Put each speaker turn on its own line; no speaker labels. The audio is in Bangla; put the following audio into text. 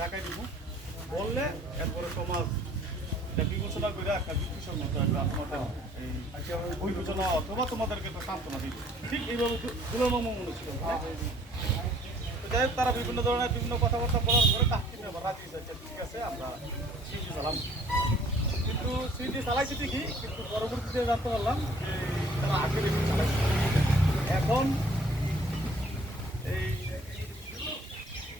টাকাই দিব বললে এরপরে সমাজ এটা বিবেচনা করে একটা বিশ্লেষণ মতো একটা তোমাদের এই ঘোষণা অথবা তোমাদেরকে একটা সান্ত্বনা দিবে। ঠিক এইভাবে দুলমাম মনে ছিল যাই তারা বিভিন্ন ধরনের বিভিন্ন কথাবার্তা বলার পরে কাহিনী রাজি হয়েছে। ঠিক আছে, আমরা সিটি চালাম। কিন্তু সিটি চালাইছি ঠিকই, কিন্তু পরবর্তীতে জানতে পারলাম যে তারা আগে বেশি এখন